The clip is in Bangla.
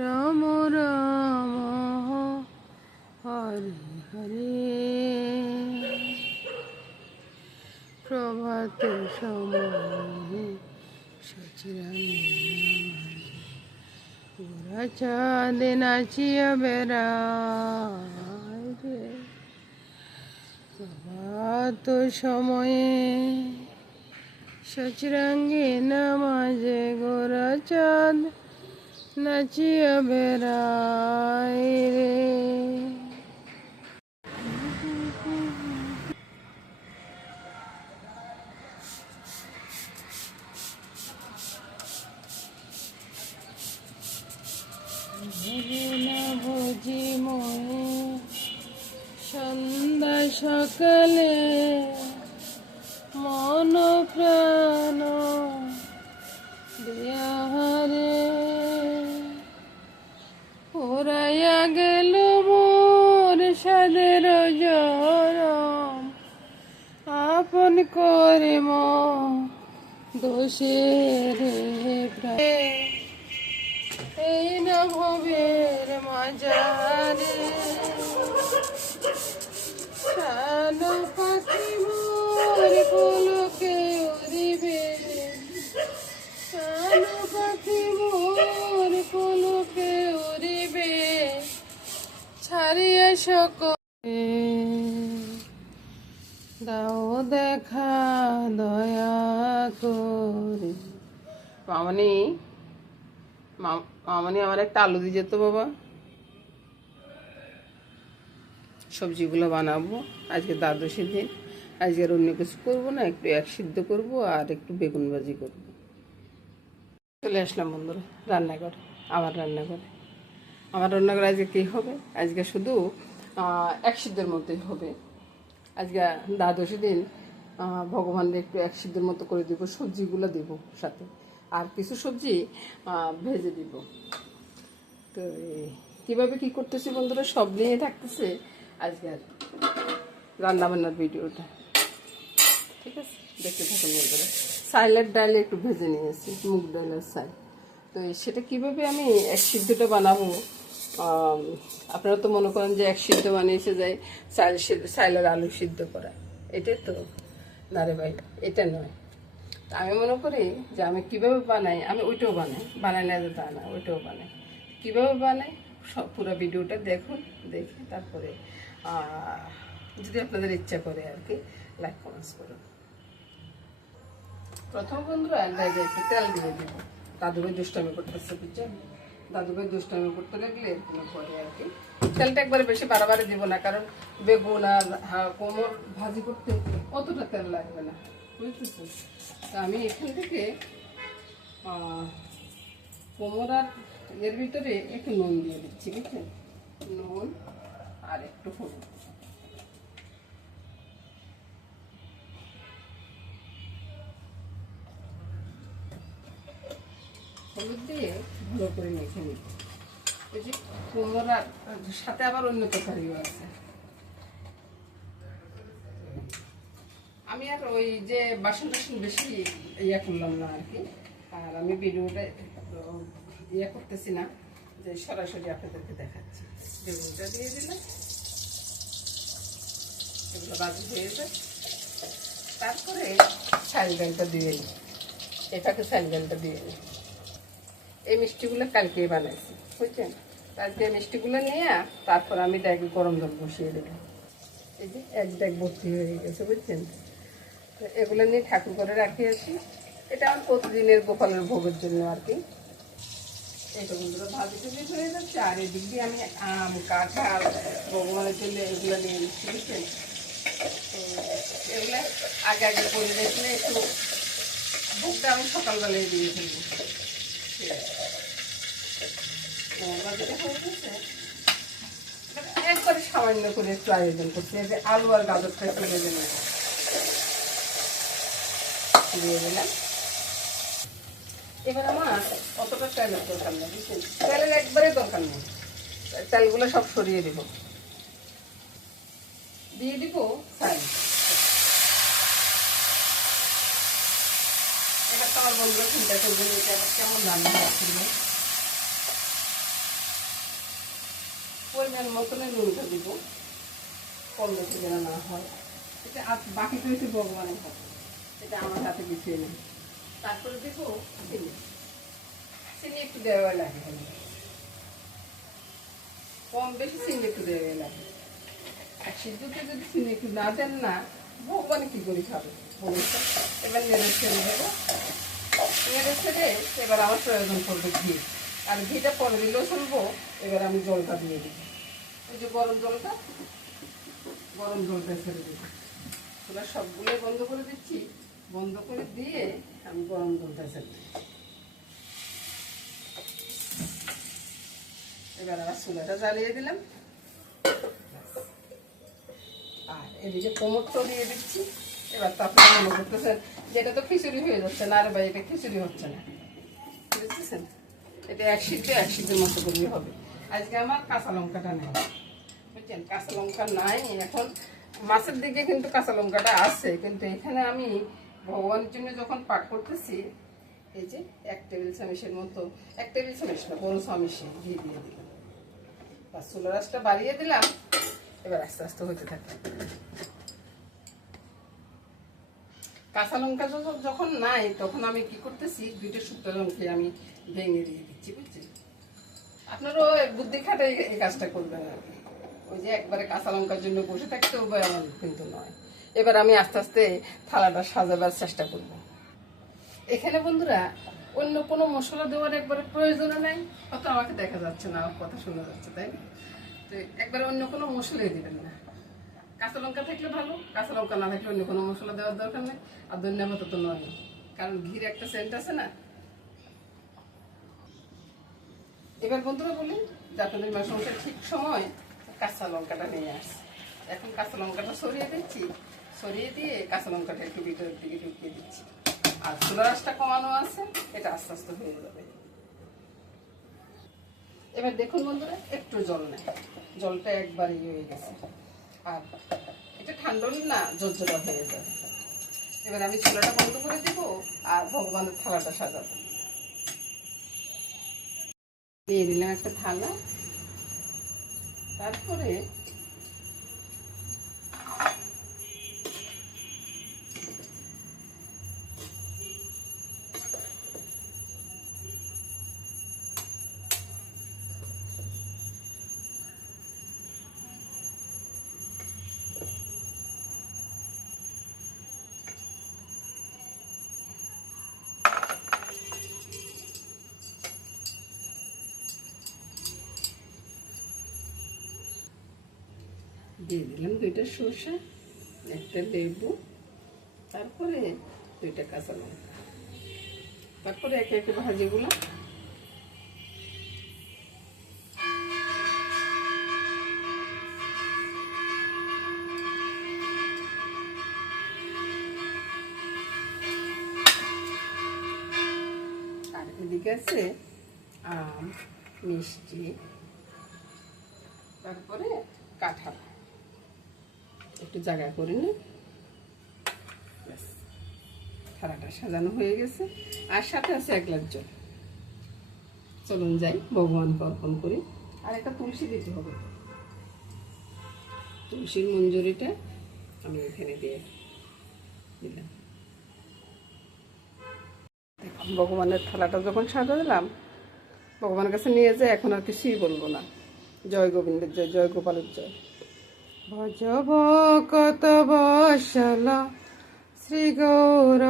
রাম রাম হরে হরে প্রভাত সময়ে সচিরাঙ্গে গোরা চাঁদ নাচিয়া বেড়ায় রে। প্রভাত সময়ে সচিরাঙ্গে নামাজে গোরা চাঁদ নাচিয়া বেড়ায় রে। ভোজি ময়ে সন্ধ্যা সকালে মন প্রাণ দেয়াহারে ওরাইয়া গেল মোর সাদের জরম আপন করে দোষের এই না ভবের মাঝারে শালো পাখি মোর কোলকে উড়িবে শালো পাখি মোর কোলকে উড়িবে ছাড়িয়া সকলে দাও দেখা দয়া করে। মামনি মামনি আমার একটা আলু দিয়ে যেত বাবা, সবজিগুলো বানাবো আজকে দ্বাদশীর দিন। আজকে আর অন্য কিছু করবো না, একটু এক সিদ্ধ করবো আর একটু বেগুন ভাজি করবো। চলে আসলাম বন্ধুরা রান্নাঘরে, আমার রান্নাঘরে। আমার রান্নাঘরে আজকে কী হবে? আজকে শুধু এক সিদ্ধের মধ্যেই হবে। আজকে দ্বাদশী দিন ভগবানদের একটু এক সিদ্ধের মতো করে দিব, সবজিগুলো দিব সাথে, আর কিছু সবজি ভেজে দিব। তো কীভাবে কী করতেছি বন্ধুরা সব নিয়ে থাকতেছে আজকে আর রান্নাবান্নার ভিডিওটা। ঠিক আছে, দেখতে থাকুন বন্ধুরা। সাইলের ডাল একটু ভেজে নিয়েছি, মুগ ডালের সাইল। তো সেটা কিভাবে আমি এক সিদ্ধটা বানাবো, আপনারা তো মনে করেন যে এক সিদ্ধ বানিয়েছে যায় সাইলের আলু সিদ্ধ করা, এটাই তো না রে ভাই, এটা নয়। তা আমি মনে করি যে আমি কীভাবে বানাই, আমি ওইটাও বানাই না যে তা না, ওইটাও বানাই। কীভাবে বানাই সব পুরো ভিডিওটা দেখুন, দেখে তারপরে যদি আপনাদের ইচ্ছা করে আর কি লাইক কমেন্টস করুন। প্রথম বন্ধুরা একটু তেল দিয়ে দেবো। দাদুভাই দুষ্টামি করতেছে, বুঝছেন? দাদুভাই দুষ্টামি করতে লাগলে এরকম করে আর কি। তেলটা একবারে বেশি বাড়াবাড়ি দিব না, কারণ বেগুন আর কোমর ভাজি করতে অতটা তেল লাগবে না, বুঝতেছি। তা আমি এখান থেকে কোমর আর এর ভিতরে একটু নুন দিয়ে দিচ্ছি, বুঝছেন? নুন আর একটু হলুদ। হলুদ দিয়ে ভালো করে মেখে নিই। ওই যে কোমর আর সাথে আবার অন্য তরকারিও আছে। আমি আর ওই যে বাসন টাসন বেশি ইয়া করলাম না আর কি। আর আমি ভিডিওটা ইয়ে করতেছি না, যে সরাসরি আপনাদেরকে দেখাচ্ছি। বেগুনটা দিয়ে দিলাম, এগুলো বাজি হয়ে যায়। তারপরে ছাইল ডালটা দিয়ে নিই, এটাকে ছাইল ডালটা দিয়ে নিই। এই মিষ্টিগুলো কালকেই বানাইছি, বুঝছেন? কালকে মিষ্টিগুলো নিয়ে তারপর আমি ড্যাগে গরম জল বসিয়ে দেবো। এই যে এক ড্যাগ ভর্তি হয়ে গেছে, বুঝছেন? তো এগুলো নিয়ে ঠাকুর করে রাখি আসি। এটা আমার প্রতিদিনের গোপালের ভোগের জন্য আর কি। এইটা বন্ধুরা ভাজি টুজি হয়ে যাচ্ছে, আর এদিক দিয়ে আমি আম কাঁঠাল ভগবানের জন্য এগুলো নিয়ে নিচ্ছি, বুঝছেন? তো এগুলো আগে আগে করে রেখে একটু ভোগটা আমি সকালবেলায় দিয়ে ফেলবো। ঠিক আছে, যেটা হয়ে গেছে একবারে সামান্য করে একটু আয়োজন করছি। এই যে আলু আর গাজরটা একটু ভেজে নেব, দিয়ে দিলাম। এবার আমার অতটা তেলের দরকার নেই, বুঝছেন? তেলের একবারে দরকার নেই, তেলগুলো সব সরিয়ে দেব। দিয়ে দিব সাইল। এবার তো আমার বন্ধুরা চিন্তা করবেন এটা আবার কেমন রান্না হচ্ছিল। পরিমাণ মতনই নুনটা দিব, কম বেশি যেন না হয়। এটা বাকি তো হচ্ছে ভগবানের হাতে, এটা আমার হাতে কিছুই নেই। তারপরে দেবো চিনি, চিনি একটু দেওয়া লাগে, কম বেশি চিনি একটু দেওয়া লাগে। আর সিদ্ধতে যদি চিনি একটু না দেন না, ভগবানে কি করে খাবে বলুন। এবার নেড়ে ছেড়ে দেবো, নেড়ে ছেড়ে এবার আমার প্রয়োজন করবে ঘি, আর ঘিটা পরে দিলেও চলবো। এবার আমি জলটা দিয়ে দিই, ওই যে গরম জলটা ছেড়ে দিই। এবার সবগুলো বন্ধ করে দিচ্ছি, বন্ধ করে দিয়ে আমি গরম জলটা ছেড়ে দিই। এবার আবার চুলাটা জ্বালিয়ে দিলাম, আর এদিকে কোমরটাও দিয়ে দিচ্ছি। এবার তো আপনারা মনে করতেছেন যেটা তো খিচুড়ি হয়ে যাচ্ছে না, আর ভাই এটা খিচুড়ি হচ্ছে না, বুঝতেছেন? এটা এক সিদ্ধের মতো করলেই হবে। আজকে আমার কাঁচা লঙ্কাটা নেই, বুঝছেন? কাঁচা লঙ্কা নাই এখন। মাছের দিকে কিন্তু কাঁচা লঙ্কাটা আছে, কিন্তু এখানে আমি ভগবানের জন্য যখন পাক করতেছি, এই যে 1 টেবিল চামচের মতো, 1 টেবিল চামচ না, বড় চামচে ঘি দিয়ে দিলাম, বা চুলার আঁচটা বাড়িয়ে দিলাম। এবার আস্তে আস্তে হতে থাকে। কাঁচা লঙ্কা যখন নাই তখন আমি কি করতেছি, 2টা শুকনো লঙ্কা আমি ভেঙে দিয়ে দিচ্ছি, বুঝছেন? আপনারও বুদ্ধি খাটে এই কাজটা করবেন আর কি। ওই যে একবারে কাঁচা লঙ্কার জন্য বসে থাকতে হবে এমন কিন্তু নয়। এবার আমি আস্তে আস্তে থালাটা সাজাবার চেষ্টা করব। এখানে বন্ধুরা অন্য কোনো মশলা দেওয়ার একবারে প্রয়োজন নাই, অত আমাকে দেখা যাচ্ছে না, আমার কথা শোনা যাচ্ছে, তাই না? তো একবারে অন্য কোনো মশলাই দিবেন না। কাঁচা লঙ্কা থাকলে ভালো, কাঁচা লঙ্কা না থাকলে অন্য কোনো মশলা দেওয়ার দরকার নেই। আর ধনিয়া পাতা তো নয়, কারণ ঘির একটা সেন্ট আছে না। এবার বন্ধুরা বলি যে আপনাদের মাছ মাংসের ঠিক সময় কাঁচা লঙ্কাটা নিয়ে আসছে। এখন কাঁচা লঙ্কাটা সরিয়ে দিচ্ছি, সরিয়ে দিয়ে কাঁচা লঙ্কাটা একটু ভিতরের দিকে ঢুকিয়ে দিচ্ছি। আর চুলার আঁচটা কমানো আছে, এটা আস্তে আস্তে হয়ে যাবে। এবার দেখুন বন্ধুরা, একটু জল নেই, জলটা একবারই হয়ে গেছে। আর এটা ঠান্ডা না, জর্জরা হয়ে যাবে। এবার আমি চুলাটা বন্ধ করে দিব আর ভগবানের থালাটা সাজাবো। দিয়ে দিলাম একটা থালা, তারপরে দিয়ে দিলাম 2টা সরষে, একটা লেবু, তারপরে 2টা কাঁচা লঙ্কা, তারপরে একে একে ভাজিগুলো। আর এদিকে আছে আম, মিষ্টি, তারপরে কাঁঠাল, একটু জায়গা করে নিই। থালাটা সাজানো হয়ে গেছে, আর সাথে আছে 1 গ্লাস জল। চলুন যাই ভগবানকে অর্পণ করি। আর একটা তুলসী দিতে হবে, তুলসীর মঞ্জুরিটা আমি এখানে দিয়ে দিলাম। ভগবানের থালাটা যখন সাজা দিলাম, ভগবানের কাছে নিয়ে যায়, এখন আর কিছুই বলবো না। জয় গোবিন্দের জয়, জয় গোপালের জয়। ভজ ভকত বৎসল শ্রী গৌর